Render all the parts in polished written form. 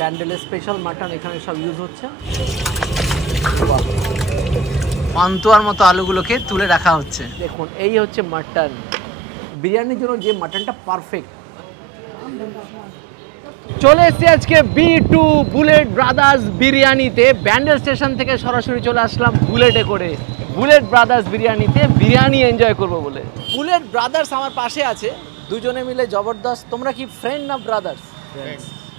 ব্যান্ডেলের special mutton এখানে সব use হচ্ছে। পান্তুয়ার মতো আলুগুলোকে তুলে রাখা হচ্ছে। দেখুন এই হচ্ছে মাটন। বিরিয়ানির জন্য যে মাটনটা পারফেক্ট। চলে এসেছি আজকে B2 বুলেট ব্রাদার্স বিরিয়ানিতে। ব্যান্ডেল স্টেশন থেকে সরাসরি চলে আসলাম বুলেটে করে বুলেট ব্রাদার্স বিরিয়ানিতে বিরিয়ানি এনজয় করব বলে। বুলেট ব্রাদার্স আমার পাশে আছে, দুজনে মিলে জবরদস্ত। তোমরা কি ফ্রেন্ড না ব্রাদার্স?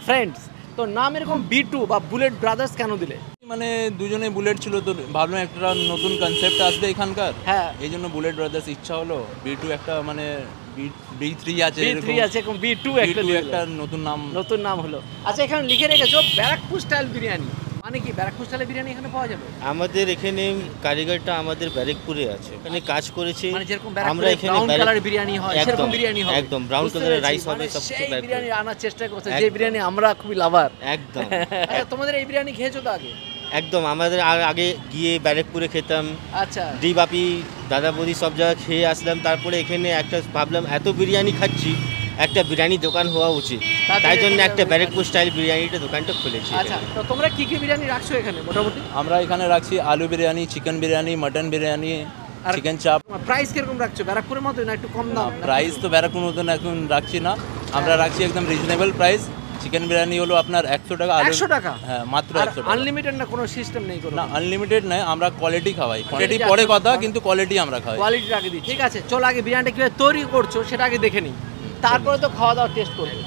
ফ্রেন্ডস। তো নাম এরকম B2 বা বুলেট ব্রাদার্স কেন দিলে? মানে দুজনে বুলেট ছিল তো ভাবলাম একটা নতুন কনসেপ্ট আসবে এখানকার, হ্যাঁ এই জন্য বুলেট ব্রাদার্স ইচ্ছা হলো। B2 একটা মানে B3 আছে, B3 আছে, এরকম B2 একটা নতুন নাম হলো। আচ্ছা এখানে লিখে রেখেছো ব্যারাকপুর স্টাইল বিরিয়ানি, মানে কি ব্যারাকপুর স্টাইলের বিরিয়ানি এখানে পাওয়া যাবে? আমাদের এখানে কারিগরটা আমাদের ব্যারাকপুরে আছে, এখানে কাজ করেছি। মানে যেরকম আমরা এখানে ব্রাউন কালার বিরিয়ানি হয় সেরকম বিরিয়ানি হবে, একদম ব্রাউন কালারের রাইস হবে, সব কিছু সেই বিরিয়ানি আনার চেষ্টা করছে, যে বিরিয়ানি আমরা খুবই লাভার একদম। আচ্ছা তোমাদের এই বিরিয়ানি খেয়েছো তো আগে? একদম, আমাদের আগে গিয়ে ব্যারাকপুরে খেতাম। আচ্ছা ডি বাপি দাদা বৌদি সব জায়গায় খেয়ে আসলাম, তারপরে এখানে একটা ভাবলাম এত বিরিয়ানি খাচ্ছি একটা বিরিয়ানি দোকান হওয়া উচিত, তাই জন্য একটা ব্যারাকপুর স্টাইল বিরিয়ানিটা দোকানটা খুলেছি। আচ্ছা তো তোমরা কি কি বিরিয়ানি রাখছো এখানে মোটামুটি? আমরা এখানে রাখছি আলু biryani, chicken biryani, mutton biryani, chicken চাপ। প্রাইস কিরকম রাখছো? ব্যারাকপুরের মতো না একটু কম দাম? প্রাইস তো ব্যারাকপুর মতন এখন রাখছি না, আমরা রাখছি একদম রিজনেবল প্রাইস। চিকেন বিরিয়ানি হলো আপনার 100 টাকা। 100 টাকা? হ্যাঁ মাত্র 100 টাকা। আনলিমিটেড না কোনো সিস্টেম নেই? কোনো না আনলিমিটেড নয়, আমরা কোয়ালিটি খাওয়াই। কোয়ালিটি পরে কথা, কিন্তু কোয়ালিটি আমরা খাওয়াই। কোয়ালিটি আগে দিই। ঠিক আছে চলো আগে বিরিয়ানিটা কিভাবে তৈরি করছো সেটা আগে দেখে নিই, তারপরে তো খাওয়া দাওয়া টেস্ট করবো।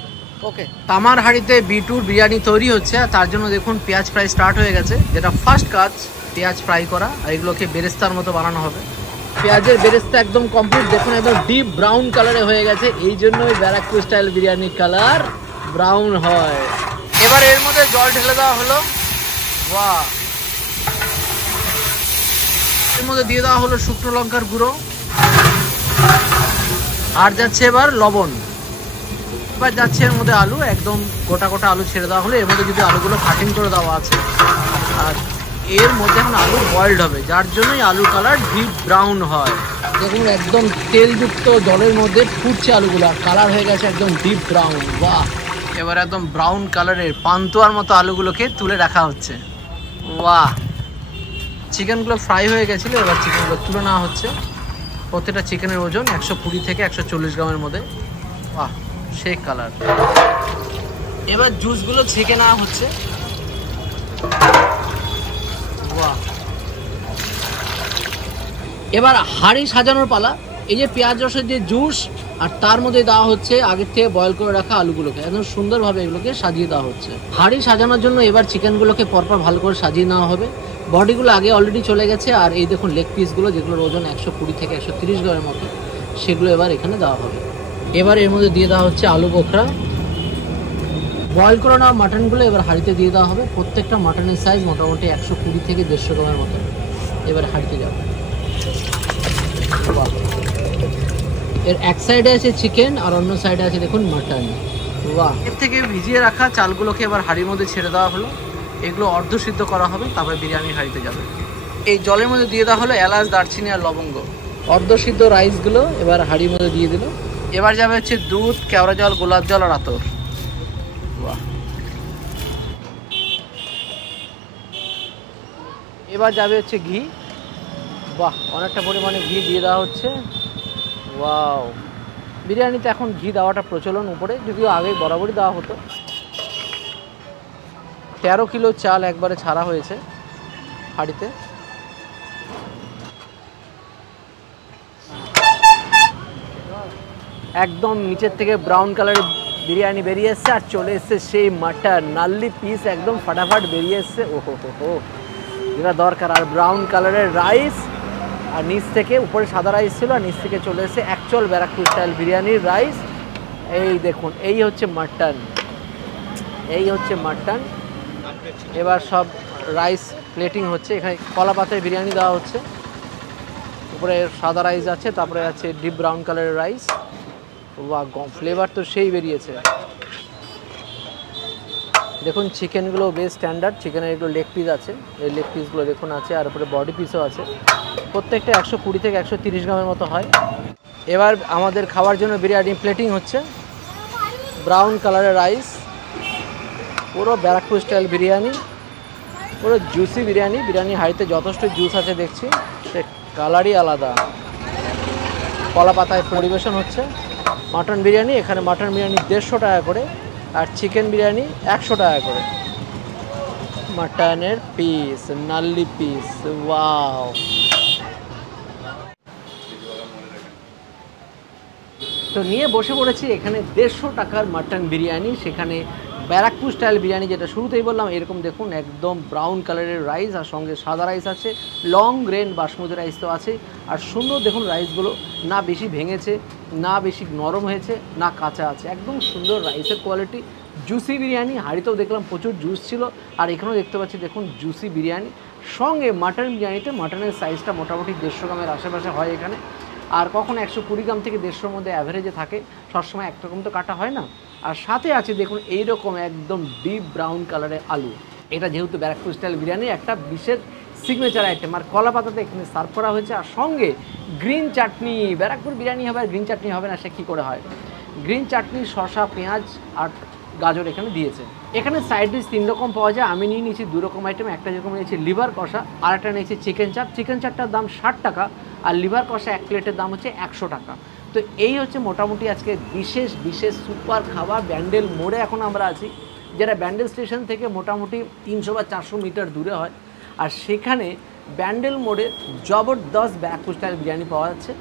ওকে, তামার হাঁড়িতে B2 বিরিয়ানি তৈরি হচ্ছে, তার জন্য দেখুন পেঁয়াজ ফ্রাই স্টার্ট হয়ে গেছে। যেটা ফার্স্ট কাজ পেঁয়াজ ফ্রাই করা, আর এগুলোকে বেরেস্তার মতো বানানো হবে। পেঁয়াজের বেরেস্তা একদম কমপ্লিট, দেখুন একদম ডিপ ব্রাউন কালারে হয়ে গেছে, এই জন্যই ব্যারাকপুর স্টাইল বিরিয়ানির কালার ব্রাউন হয়। এবার এর মধ্যে জল ঢেলে দেওয়া হলো। বাহ, এর মধ্যে দিয়ে দেওয়া হলো শুকনো লঙ্কার গুঁড়ো, আর যাচ্ছে এবার লবণ। এবার যাচ্ছে এর মধ্যে আলু, একদম গোটা গোটা আলু ছেড়ে দেওয়া হলো। এর মধ্যে যদি আলুগুলো কাটিং করে দেওয়া আছে, আর এর মধ্যে এখন আলু বয়েলড হবে, যার জন্যই আলু কালার ডিপ ব্রাউন হয়। দেখুন একদম তেলযুক্ত জলের মধ্যে ফুটছে আলুগুলো, কালার হয়ে গেছে একদম ডিপ ব্রাউন। বাহ, এবার একদম ব্রাউন কালারের পান্তুয়ার মতো আলুগুলোকে তুলে রাখা হচ্ছে। বাহ, চিকেনগুলো ফ্রাই হয়ে গেছিলো, এবার চিকেনগুলো তুলে নেওয়া হচ্ছে। প্রত্যেকটা চিকেনের ওজন 120 থেকে 140 গ্রামের মধ্যে। বাহ, সেই কালার। এবার জুসগুলো ছেঁকে নেওয়া হচ্ছে। বাহ, এবার হাঁড়ি সাজানোর পালা। এই যে পেঁয়াজ রসের যে জুস, আর তার মধ্যে দেওয়া হচ্ছে আগের থেকে বয়েল করে রাখা আলুগুলোকে, একদম সুন্দরভাবে এগুলোকে সাজিয়ে দেওয়া হচ্ছে। হাঁড়ি সাজানোর জন্য এবার চিকেনগুলোকে পরপর ভালো করে সাজিয়ে নেওয়া হবে। বডিগুলো আগে অলরেডি চলে গেছে, আর এই দেখুন লেগ পিসগুলো, যেগুলোর ওজন 120 থেকে 130 গ্রামের মতো, সেগুলো এবার এখানে দেওয়া হবে। এবার এর মধ্যে দিয়ে দেওয়া হচ্ছে আলু বোখরা। বয়েল করে নেওয়া মাটনগুলো এবার হাঁড়িতে দিয়ে দেওয়া হবে। প্রত্যেকটা মাটনের সাইজ মোটামুটি 120 থেকে 150 গ্রামের মতো এবার হাঁড়িতে যাবে। এর এক সাইডে আছে চিকেন, আর অন্য সাইডে আছে দেখুন মাটন। বাহ, এর থেকে ভিজিয়ে রাখা চালগুলোকে এবার হাঁড়ির মধ্যে ছেড়ে দেওয়া হলো। এগুলো অর্ধসিদ্ধ করা হবে, তারপরে বিরিয়ানির হাঁড়িতে যাবে। এই জলের মধ্যে দিয়ে দেওয়া হলো এলাচ, দারচিনি আর লবঙ্গ। অর্ধসিদ্ধ রাইসগুলো এবার হাঁড়ির মধ্যে দিয়ে দিল। এবার যাবে হচ্ছে দুধ, কেওড়া জল, গোলাপ জল আর আতর। বাহ, এবার যাবে হচ্ছে ঘি। বাহ, অনেকটা পরিমাণে ঘি দিয়ে দেওয়া হচ্ছে। ওয়াও, বিরিয়ানিতে এখন ঘি দেওয়াটা প্রচলন উপরে, যদিও আগে বরাবরই দেওয়া হতো। 13 কিলো চাল একবারে ছাড়া হয়েছে হাঁড়িতে। একদম নিচের থেকে ব্রাউন কালারের বিরিয়ানি বেরিয়ে এসছে, আর চলে এসছে সেই মাটন, নাল্লি পিস একদম ফাটাফাট বেরিয়ে এসছে। ওহো হো হো, যেটা দরকার। আর ব্রাউন কালারের রাইস, আর নিচ থেকে, উপরে সাদা রাইস ছিল, আর নিচ থেকে চলে এসেছে অ্যাকচুয়াল ব্যারাকপুর স্টাইল বিরিয়ানির রাইস। এই দেখুন, এই হচ্ছে মাটন, এই হচ্ছে মাটন। এবার সব রাইস প্লেটিং হচ্ছে। এখানে কলা পাতায় বিরিয়ানি দেওয়া হচ্ছে, উপরে সাদা রাইস আছে, তারপরে আছে ডিপ ব্রাউন কালারের রাইস। বাহ, ফ্লেভার তো সেই বেরিয়েছে। দেখুন চিকেনগুলো বেশ স্ট্যান্ডার্ড, চিকেনের এগুলো লেগ পিস আছে, এই লেগ পিসগুলো দেখুন আছে, আর উপরে বডি পিসও আছে। প্রত্যেকটা 120 থেকে 130 গ্রামের মতো হয়। এবার আমাদের খাওয়ার জন্য বিরিয়ানি প্লেটিং হচ্ছে। ব্রাউন কালারের রাইস, পুরো ব্যারাকপুর স্টাইল বিরিয়ানি, পুরো জুসি বিরিয়ানি। বিরিয়ানি হাঁড়িতে যথেষ্ট জুস আছে দেখছি, সে কালারই আলাদা। কলা পাতায় পরিবেশন হচ্ছে মাটন বিরিয়ানি। এখানে মাটন বিরিয়ানি 150 টাকা করে, আর চিকেন বিরিয়ানি 100 টাকা করে। মাটনের পিস, নাল্লি পিস, ওয়াও। তো নিয়ে বসে পড়েছি এখানে 150 টাকার মাটন বিরিয়ানি। সেখানে ব্যারাকপুর স্টাইল বিরিয়ানি, যেটা শুরুতেই বললাম, এরকম দেখুন একদম ব্রাউন কালারের রাইস, আর সঙ্গে সাদা রাইস আছে, লং গ্রেন বাসমতি রাইস তো আছে। আর সুন্দর দেখুন রাইসগুলো, না বেশি ভেঙেছে, না বেশি নরম হয়েছে, না কাঁচা আছে, একদম সুন্দর রাইসের কোয়ালিটি। জুসি বিরিয়ানি, হাঁড়িতেও দেখলাম প্রচুর জুস ছিল, আর এখানেও দেখতে পাচ্ছি দেখুন জুসি বিরিয়ানি। সঙ্গে মাটন বিরিয়ানিতে মাটনের সাইজটা মোটামুটি 150 গ্রামের আশেপাশে হয় এখানে, আর কখনো 120 গ্রাম থেকে 150-র মধ্যে অ্যাভারেজে থাকে, সবসময় একরকম তো কাটা হয় না। আর সাথে আছে দেখুন এইরকম একদম ডিপ ব্রাউন কালারের আলু। এটা যেহেতু ব্যারাকপুর স্টাইল বিরিয়ানি একটা বিশেষ সিগনেচার আইটেম, আর কলা পাতাতে এখানে সার্ভ করা হয়েছে, আর সঙ্গে গ্রিন চাটনি। ব্যারাকপুর বিরিয়ানি হবে আর গ্রিন চাটনি হবে না, সে কী করে হয়? গ্রিন চাটনি, শসা, পেঁয়াজ আর গাজর এখানে দিয়েছে। এখানে সাইড ডিশ 3 রকম পাওয়া যায়, আমি নিয়ে নিয়েছি 2 রকম আইটেম। একটা যেরকম নিয়েছি লিভার কষা, আর একটা নিয়েছি চিকেন চাপ। চিকেন চাপটার দাম 60 টাকা, আর লিভার কষা 1 প্লেটের দাম হচ্ছে 100 টাকা। তো এই হচ্ছে মোটামুটি আজকে বিশেষ বিশেষ সুপার খাবার। ব্যান্ডেল মোড়ে এখন আমরা আছি, যেটা ব্যান্ডেল স্টেশন থেকে মোটামুটি 300 বা 400 মিটার দূরে হয়, আর সেখানে ব্যান্ডেল মোড়ে জবরদস্ত ব্যারাকপুর স্টাইল বিরিয়ানি পাওয়া যাচ্ছে।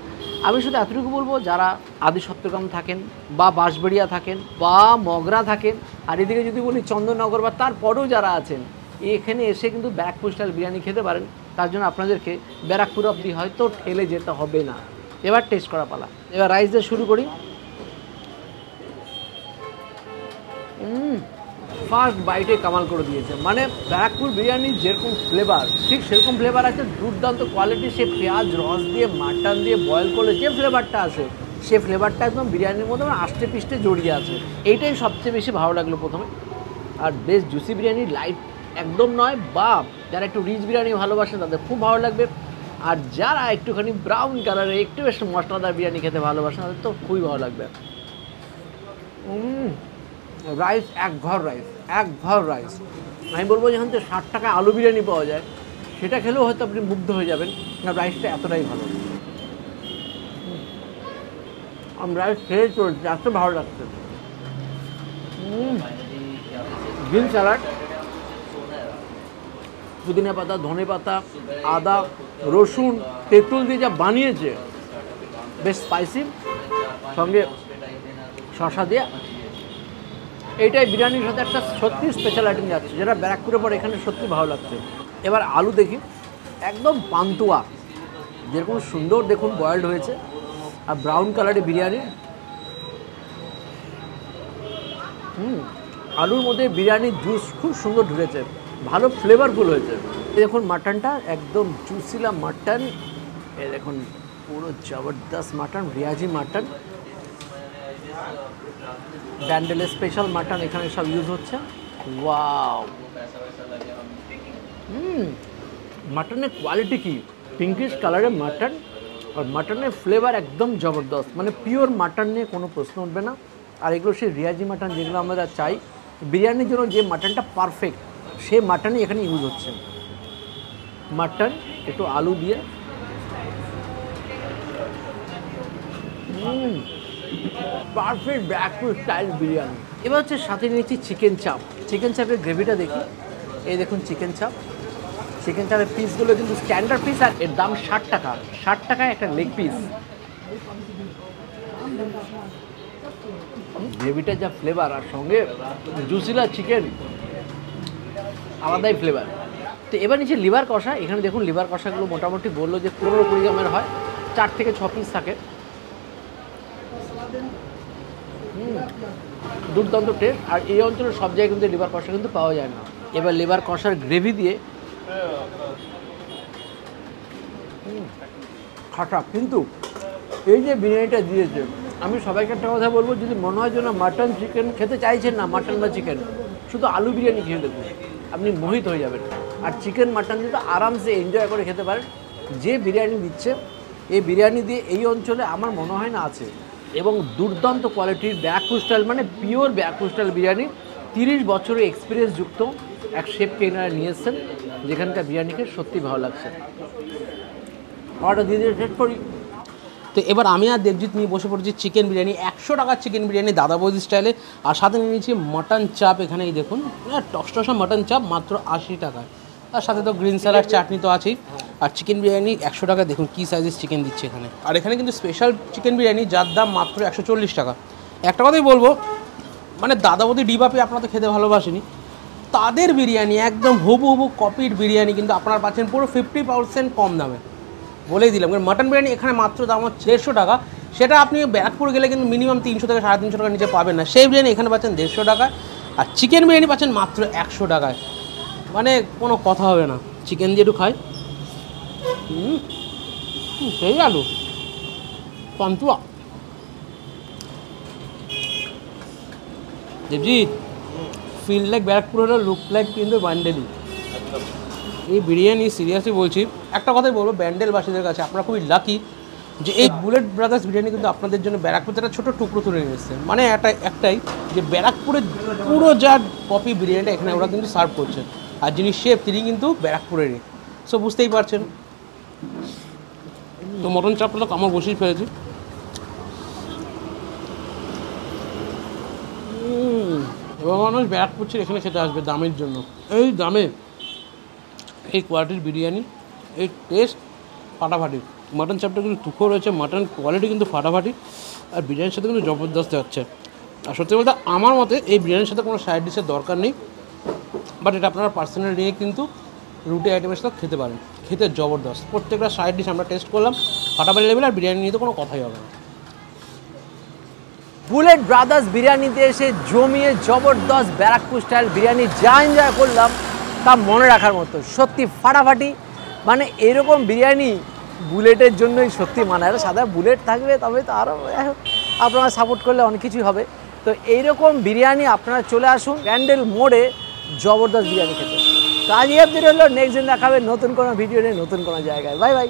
আমি শুধু এতটুকু বলবো, যারা আদি সত্যগ্রাম থাকেন বা বাঁশবেড়িয়া থাকেন বা মগরা থাকেন, আর এদিকে যদি বলি চন্দননগর বা তারপরেও যারা আছেন, এখানে এসে কিন্তু ব্যারাকপুর স্টাইল বিরিয়ানি খেতে পারেন। তার জন্য আপনাদেরকে ব্যারাকপুর অবধি হয়তো ঠেলে যেতে হবে না। এবার টেস্ট করা পালা। এবার রাইস দিয়ে শুরু করি। ফার্স্ট বাইটে কামাল করে দিয়েছে, মানে ব্যারাকপুর বিরিয়ানির যেরকম ফ্লেভার, ঠিক সেরকম ফ্লেভার আছে, দুর্দান্ত কোয়ালিটি। সে পেঁয়াজ রস দিয়ে মাটন দিয়ে বয়েল করলে যে ফ্লেভারটা আছে, সে ফ্লেভারটা একদম বিরিয়ানির মধ্যে আষ্টে পিষ্টে জড়িয়ে আছে। এইটাই সবচেয়ে বেশি ভালো লাগলো প্রথমে। আর বেশ জুসি বিরিয়ানি, লাইট একদম নয়, বা যারা একটু রিচ বিরিয়ানি ভালোবাসে তাদের খুব ভালো লাগবে। আর যারা একটুখানি ব্রাউন কালারে একটু বেশ মশলাদার বিরিয়ানি খেতে ভালোবাসে তাদের তো খুবই ভালো লাগবে। রাইস এক ঘর রাইস, এক ঘর রাইস। আমি বলবো যেখান থেকে 60 টাকায় আলু বিরিয়ানি পাওয়া যায়, সেটা খেলেও হয়তো আপনি মুগ্ধ হয়ে যাবেন। রাইসটা এতটাই ভালো, আমি রাইস খেয়ে চলছে, এত ভালো লাগছে। গ্রিন স্যালাড, পুদিনা পাতা, ধনে পাতা, আদা, রসুন, তেঁতুল দিয়ে যা বানিয়েছে, বেশ স্পাইসি, সঙ্গে শসা দিয়ে। এইটাই বিরিয়ানির সাথে একটা সত্যি স্পেশাল আইটেম যাচ্ছে, যেটা ব্যারাকপুরের পর এখানে সত্যি ভালো লাগছে। এবার আলু দেখি, একদম পান্তুয়া, যেরকম সুন্দর দেখুন বয়েলড হয়েছে, আর ব্রাউন কালারের বিরিয়ানি। আলুর মধ্যে বিরিয়ানির জুস খুব সুন্দর ঢুকেছে, ভালো ফ্লেভারফুল হয়েছে। এই দেখুন মাটনটা একদম জুসিলা মাটন, এই দেখুন পুরো জবরদস্ত mutton, Riaji mutton, ব্যান্ডেলের special mutton এখানে সব ইউজ হচ্ছে। ওয়াও, মাটনের কোয়ালিটি কি, পিঙ্কিশ কালারের মাটন, আর মাটনের ফ্লেভার একদম জবরদস্ত, মানে পিওর মাটন নিয়ে কোনো প্রশ্ন উঠবে না। আর এগুলো সেই রিয়াজি মাটন যেগুলো আমরা চাই বিরিয়ানির জন্য, যে মাটনটা পারফেক্ট, সে মাটনই এখানে ইউজ হচ্ছে। মাটন একটু আলু দিয়ে, পারফেক্ট ব্যারাকপুর স্টাইল বিরিয়ানি। এবার হচ্ছে সাথে নিয়েছি চিকেন চাপ। চিকেন চাপের গ্রেভিটা দেখি, এই দেখুন চিকেন চাপ। চিকেন চাপের পিসগুলো কিন্তু স্ট্যান্ডার্ড পিস, আর এর দাম 60 টাকা। 60 টাকায় একটা লেগ পিস। গ্রেভিটার যা ফ্লেভার, আর সঙ্গে জুসিলা চিকেন, আলাদাই ফ্লেভার। তো এবার নিচে লিভার কষা। এখানে দেখুন লিভার কষাগুলো মোটামুটি বললো যে 15-20 গ্রামের হয়, 4 থেকে 6 পিস থাকে। দুর্দান্ত টেস্ট, আর এই অঞ্চলের সব জায়গায় কিন্তু লিভার কষা কিন্তু পাওয়া যায় না। এবার লিভার কষার গ্রেভি দিয়ে খাটা, কিন্তু এই যে বিরিয়ানিটা দিয়েছে, আমি সবাইকে একটা কথা বলবো, যদি মনে হয় যেন মাটন চিকেন খেতে চাইছেন না, মাটন বা চিকেন, শুধু আলু বিরিয়ানি খেয়ে দেখুন, আপনি মোহিত হয়ে যাবেন। আর চিকেন মাটন কিন্তু আরামসে এনজয় করে খেতে পারেন। যে বিরিয়ানি দিচ্ছে, এই বিরিয়ানি দিয়ে এই অঞ্চলে আমার মনে হয় না আছে। এবং দুর্দান্ত কোয়ালিটির ব্যারাকপুর স্টাইল, মানে পিওর ব্যারাকপুর স্টাইল বিরিয়ানি। 30 বছরের এক্সপিরিয়েন্স যুক্ত এক শেফকে এনারা নিয়ে এসেছেন, যেখানকার বিরিয়ানিকে সত্যি ভালো লাগছে। অর্ডার দিয়ে দিয়ে শেষ করি। তো এবার আমি আর দেবজিৎ নিয়ে বসে পড়েছি চিকেন বিরিয়ানি, 100 টাকার চিকেন বিরিয়ানি দাদা বৌদি স্টাইলে, আর সাথে নিয়ে নিয়েছি মাটন চাপ। এখানেই দেখুন টসটসা মাটন চাপ মাত্র 80 টাকায়, আর সাথে তো গ্রিন স্যালাড চাটনি তো আছেই। আর চিকেন বিরিয়ানি 100 টাকা, দেখুন কী সাইজের চিকেন দিচ্ছে এখানে। আর এখানে কিন্তু স্পেশাল চিকেন বিরিয়ানি যার দাম মাত্র 140 টাকা। একটা কথাই বলবো, মানে দাদা বৌদি ডিবা পেয়ে আপনারা তো খেতে ভালোবাসেনি, তাদের বিরিয়ানি একদম হুবহু কপির বিরিয়ানি কিন্তু আপনারা পাচ্ছেন পুরো 50% কম দামে, বলেই দিলাম। কারণ মাটন বিরিয়ানি এখানে মাত্র দাম হচ্ছে 150 টাকা, সেটা আপনি ব্যারাকপুর গেলে কিন্তু মিনিমাম 300 থেকে 350 টাকার নিচে পাবেন না। সেই বিরিয়ানি এখানে পাচ্ছেন 150 টাকায়, আর চিকেন বিরিয়ানি পাচ্ছেন মাত্র 100 টাকায়, মানে কোনো কথা হবে না। চিকেন দিয়ে একটু খাই, সেই আলু পান্তুয়া। দেবজিৎ, ফিল লাইক ব্যারাকপুর হলো, লুক লাইক কিন্তু বান্ডেলি। এই বিরিয়ানি সিরিয়াসলি বলছি, একটা কথাই বলবো ব্যান্ডেলবাসীদের কাছে, আপনারা খুবই লাকি যে এই বুলেট ব্রাদার্স বিরিয়ানি কিন্তু আপনাদের জন্য ব্যারাকপুর একটা ছোটো টুকরো তুলে নিয়ে এসছে। মানে একটাই যে ব্যারাকপুরের পুরো যা কপি বিরিয়ানিটা এখানে ওরা কিন্তু সার্ভ করছে, আর যিনি শেফ তিনি কিন্তু ব্যারাকপুরেরই, সো বুঝতেই পারছেন। তো মটন চাপটা তো কামড় বসেই ফেলেছি। এবার মানুষ ব্যারাকপুর ছিল এখানে খেতে আসবে দামের জন্য। এই দামে এই কোয়ালিটির বিরিয়ানি, এই টেস্ট ফাটাফাটি। মাটন চাপটা কিন্তু টুকরো রয়েছে, মাটন কোয়ালিটি কিন্তু ফাটাফাটি, আর বিরিয়ানির সাথে কিন্তু জবরদস্ত যাচ্ছে। আর সত্যি বলতে আমার মতে এই বিরিয়ানির সাথে কোনো সাইড ডিশের দরকার নেই, বাট এটা আপনারা পার্সোনাল নিয়ে কিন্তু রুটি আইটেমের সাথে খেতে পারেন, খেতে জবরদস্ত। প্রত্যেকটা সাইড ডিশ আমরা টেস্ট করলাম ফাটাফাটি লেভেল, আর বিরিয়ানি নিয়ে তো কোনো কথাই হবে না। বুলেট ব্রাদার্স বিরিয়ানিতে এসে জমিয়ে জবরদস্ত ব্যারাকপুর স্টাইল বিরিয়ানি যা এনজয় করলাম তা মনে রাখার মতো, সত্যি ফাটাফাটি। মানে এরকম বিরিয়ানি বুলেটের জন্যই সত্যি মানায়, সাদা বুলেট থাকবে তবে তো আরও আপনারা সাপোর্ট করলে অনেক কিছুই হবে। তো এইরকম বিরিয়ানি আপনারা চলে আসুন ব্যান্ডেল মোড়ে জবরদস্ত বিরিয়ানি খেতে। তো আজ এই অবধি হলো, নেক্সট দিন দেখাবে নতুন কোনো ভিডিও নিয়ে নতুন কোনো জায়গায়। Bye bye.